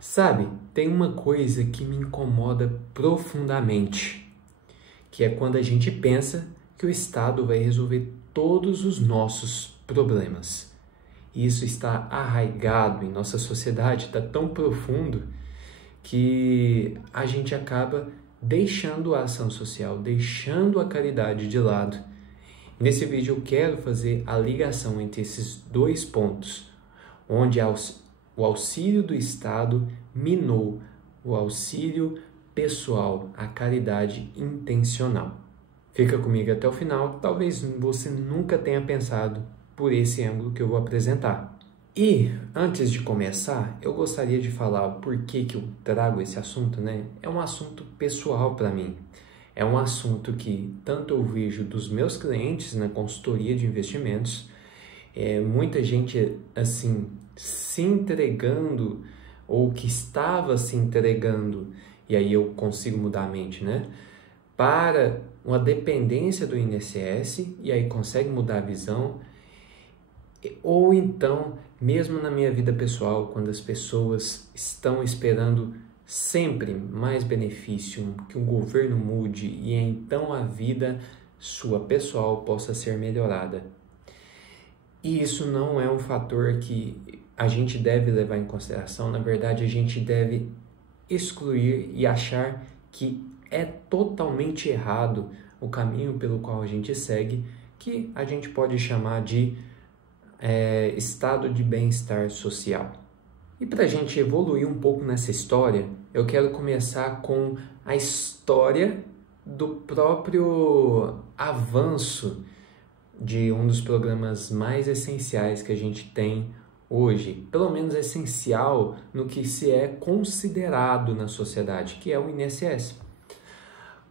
Sabe, tem uma coisa que me incomoda profundamente, que é quando a gente pensa que o Estado vai resolver todos os nossos problemas. E isso está arraigado em nossa sociedade, está tão profundo que a gente acaba deixando a ação social, deixando a caridade de lado. Nesse vídeo eu quero fazer a ligação entre esses dois pontos, onde o auxílio do Estado minou o auxílio pessoal, a caridade intencional. Fica comigo até o final, talvez você nunca tenha pensado por esse ângulo que eu vou apresentar. E, antes de começar, eu gostaria de falar por que eu trago esse assunto, né? É um assunto pessoal para mim. É um assunto que tanto eu vejo dos meus clientes na consultoria de investimentos, muita gente, assim, se entregando ou que estava se entregando, e aí eu consigo mudar a mente, né? Para uma dependência do INSS, e aí consegue mudar a visão. Ou então, mesmo na minha vida pessoal, quando as pessoas estão esperando sempre mais benefício, que o governo mude e então a vida sua pessoal possa ser melhorada. E isso não é um fator que a gente deve levar em consideração. Na verdade, a gente deve excluir e achar que é totalmente errado o caminho pelo qual a gente segue, que a gente pode chamar de estado de bem-estar social. E para a gente evoluir um pouco nessa história, eu quero começar com a história do próprio avanço de um dos programas mais essenciais que a gente tem hoje, pelo menos essencial no que se é considerado na sociedade, que é o INSS.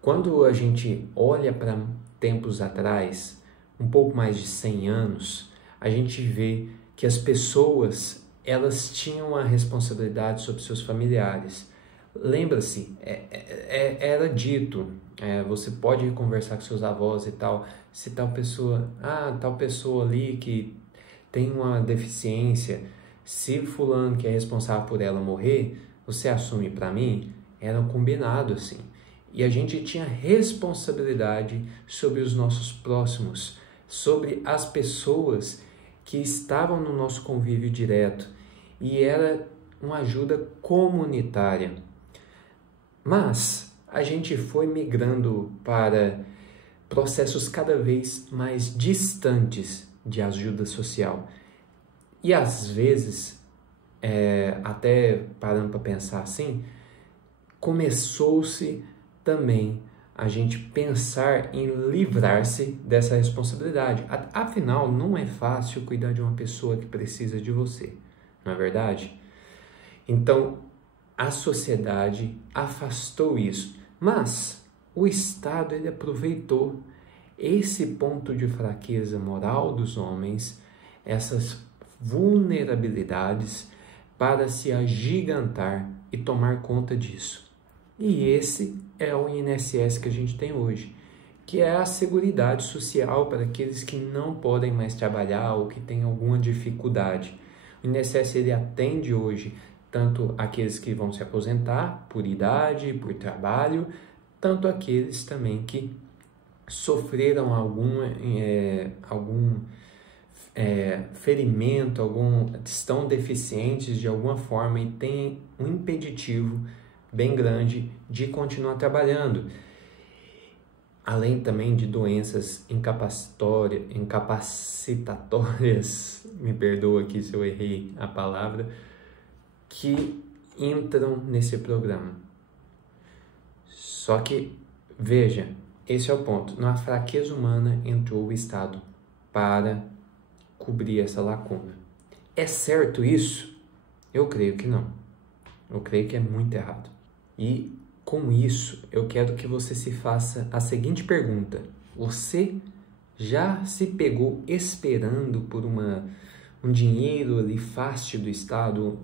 Quando a gente olha para tempos atrás, um pouco mais de 100 anos, a gente vê que as pessoas, elas tinham a responsabilidade sobre seus familiares. Lembra-se, era dito, você pode conversar com seus avós e tal, se tal pessoa ali que tem uma deficiência, se fulano que é responsável por ela morrer, você assume para mim? Era um combinado assim. E a gente tinha responsabilidade sobre os nossos próximos, sobre as pessoas que estavam no nosso convívio direto, e era uma ajuda comunitária. Mas a gente foi migrando para processos cada vez mais distantes de ajuda social. E às vezes, até parando para pensar assim, começou-se também a gente pensar em livrar-se dessa responsabilidade. Afinal, não é fácil cuidar de uma pessoa que precisa de você, não é verdade? Então, a sociedade afastou isso, mas o Estado ele aproveitou esse ponto de fraqueza moral dos homens, essas vulnerabilidades, para se agigantar e tomar conta disso. E esse é o INSS que a gente tem hoje, que é a Seguridade Social para aqueles que não podem mais trabalhar ou que têm alguma dificuldade. O INSS ele atende hoje tanto aqueles que vão se aposentar por idade, por trabalho, tanto aqueles também que sofreram algum ferimento, estão deficientes de alguma forma e têm um impeditivo bem grande de continuar trabalhando. Além também de doenças incapacitatórias, me perdoa aqui se eu errei a palavra, que entram nesse programa. Só que, veja, esse é o ponto. Na fraqueza humana entrou o Estado para cobrir essa lacuna. É certo isso? Eu creio que não. Eu creio que é muito errado. E com isso, eu quero que você se faça a seguinte pergunta: você já se pegou esperando por um dinheiro ali fácil do Estado,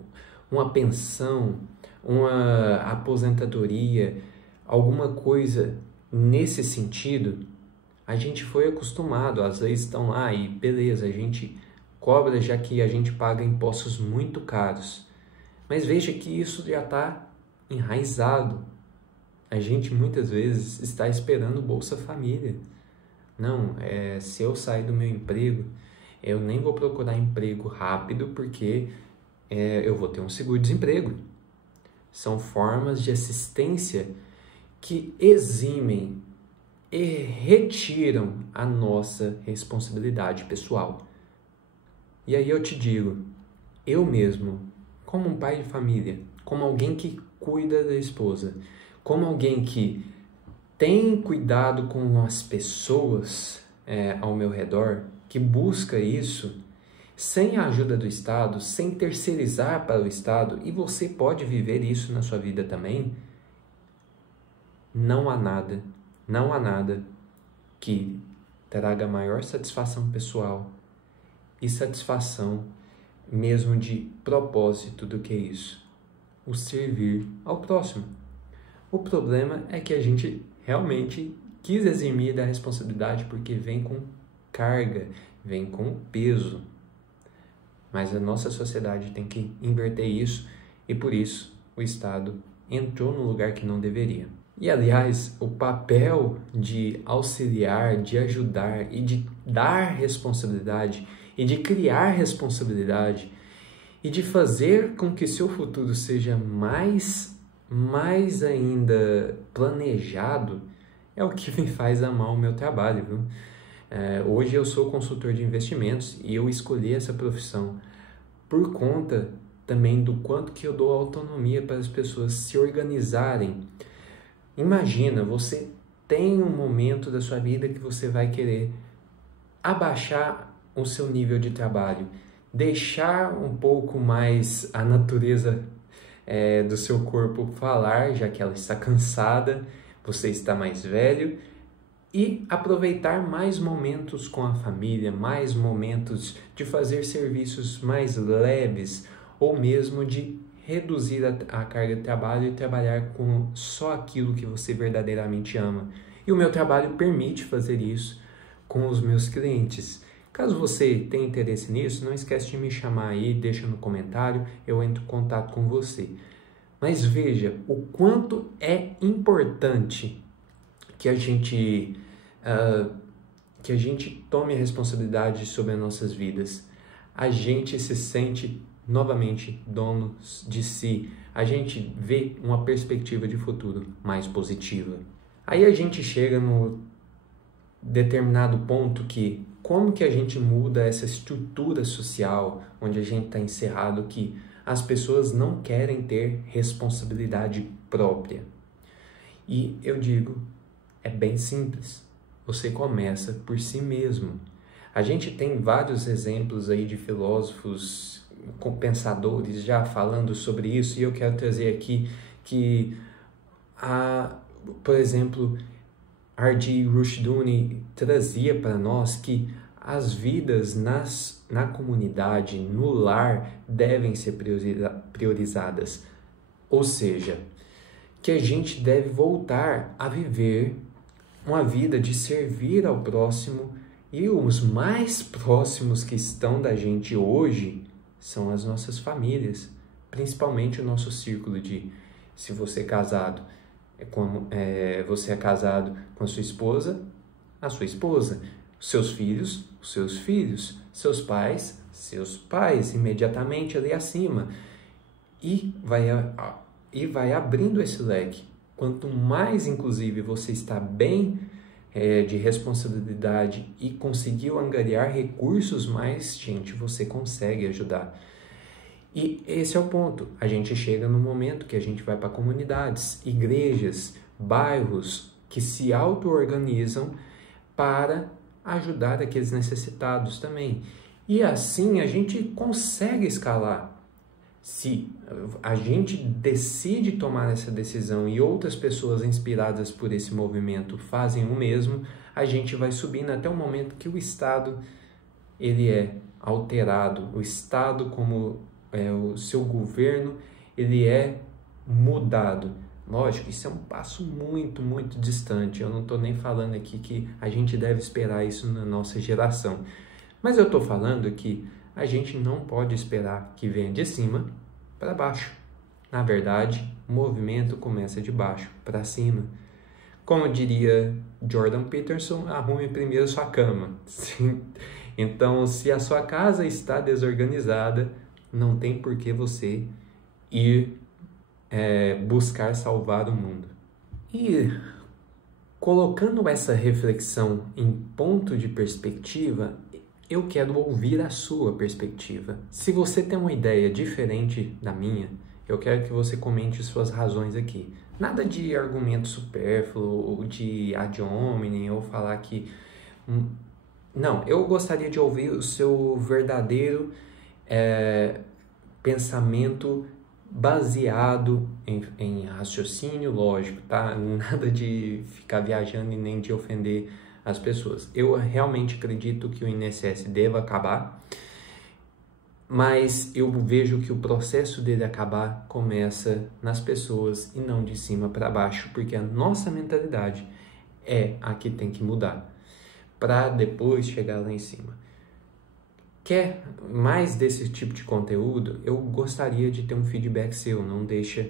uma pensão, uma aposentadoria, alguma coisa nesse sentido? A gente foi acostumado, as leis estão lá e beleza, a gente cobra já que a gente paga impostos muito caros. Mas veja que isso já está enraizado. A gente muitas vezes está esperando o Bolsa Família. Não, se eu sair do meu emprego, eu nem vou procurar emprego rápido porque eu vou ter um seguro-desemprego. São formas de assistência que eximem e retiram a nossa responsabilidade pessoal. E aí eu te digo, eu mesmo, como um pai de família, como alguém que cuida da esposa, como alguém que tem cuidado com as pessoas ao meu redor, que busca isso, sem a ajuda do Estado, sem terceirizar para o Estado, e você pode viver isso na sua vida também, não há nada que traga maior satisfação pessoal e satisfação mesmo de propósito do que isso, o servir ao próximo. O problema é que a gente realmente quis eximir da responsabilidade porque vem com carga, vem com peso. Mas a nossa sociedade tem que inverter isso e por isso o Estado entrou no lugar que não deveria. E aliás, o papel de auxiliar, de ajudar e de dar responsabilidade e de criar responsabilidade e de fazer com que seu futuro seja mais ainda planejado é o que me faz amar o meu trabalho, viu? Hoje eu sou consultor de investimentos e eu escolhi essa profissão por conta também do quanto que eu dou autonomia para as pessoas se organizarem. Imagina, você tem um momento da sua vida que você vai querer abaixar o seu nível de trabalho, deixar um pouco mais a natureza do seu corpo falar, já que ela está cansada, você está mais velho, e aproveitar mais momentos com a família, mais momentos de fazer serviços mais leves, ou mesmo de reduzir a carga de trabalho e trabalhar com só aquilo que você verdadeiramente ama. E o meu trabalho permite fazer isso com os meus clientes. Caso você tenha interesse nisso, não esquece de me chamar aí, deixa no comentário, eu entro em contato com você. Mas veja o quanto é importante que a gente tome a responsabilidade sobre as nossas vidas. A gente se sente novamente donos de si. A gente vê uma perspectiva de futuro mais positiva. Aí a gente chega no determinado ponto que como que a gente muda essa estrutura social onde a gente está encerrado que as pessoas não querem ter responsabilidade própria. E eu digo, é bem simples. Você começa por si mesmo. A gente tem vários exemplos aí de filósofos, pensadores já falando sobre isso, e eu quero trazer aqui que, por exemplo, R.D. Rushduni trazia para nós que as vidas na comunidade, no lar, devem ser priorizadas. Ou seja, que a gente deve voltar a viver uma vida de servir ao próximo, e os mais próximos que estão da gente hoje são as nossas famílias, principalmente o nosso círculo de, se você é casado, você é casado com a sua esposa, seus filhos, os seus filhos, seus pais, imediatamente ali acima, e vai abrindo esse leque. Quanto mais, inclusive, você está bem de responsabilidade e conseguiu angariar recursos, mais gente você consegue ajudar. E esse é o ponto. A gente chega no momento que a gente vai para comunidades, igrejas, bairros que se auto-organizam para ajudar aqueles necessitados também. E assim a gente consegue escalar. Se a gente decide tomar essa decisão e outras pessoas inspiradas por esse movimento fazem o mesmo, a gente vai subindo até o momento que o Estado ele é alterado. O Estado, como o seu governo, ele é mudado. Lógico, isso é um passo muito, muito distante. Eu não estou nem falando aqui que a gente deve esperar isso na nossa geração. Mas eu estou falando que a gente não pode esperar que venha de cima para baixo. Na verdade, o movimento começa de baixo para cima. Como diria Jordan Peterson, arrume primeiro sua cama. Então, se a sua casa está desorganizada, não tem por que você ir buscar salvar o mundo. E colocando essa reflexão em ponto de perspectiva, eu quero ouvir a sua perspectiva. Se você tem uma ideia diferente da minha, eu quero que você comente suas razões aqui. Nada de argumento supérfluo, ou de ad hominem, ou falar que... Não, eu gostaria de ouvir o seu verdadeiro pensamento baseado em raciocínio lógico, tá? Nada de ficar viajando e nem de ofender as pessoas. Eu realmente acredito que o INSS deva acabar, mas eu vejo que o processo dele acabar começa nas pessoas e não de cima para baixo, porque a nossa mentalidade é a que tem que mudar para depois chegar lá em cima. Quer mais desse tipo de conteúdo? Eu gostaria de ter um feedback seu. Não deixa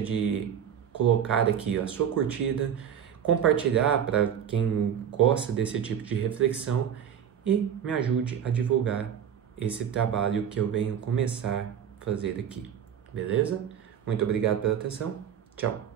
de colocar aqui a sua curtida, compartilhar para quem gosta desse tipo de reflexão e me ajude a divulgar esse trabalho que eu venho começar a fazer aqui. Beleza? Muito obrigado pela atenção. Tchau.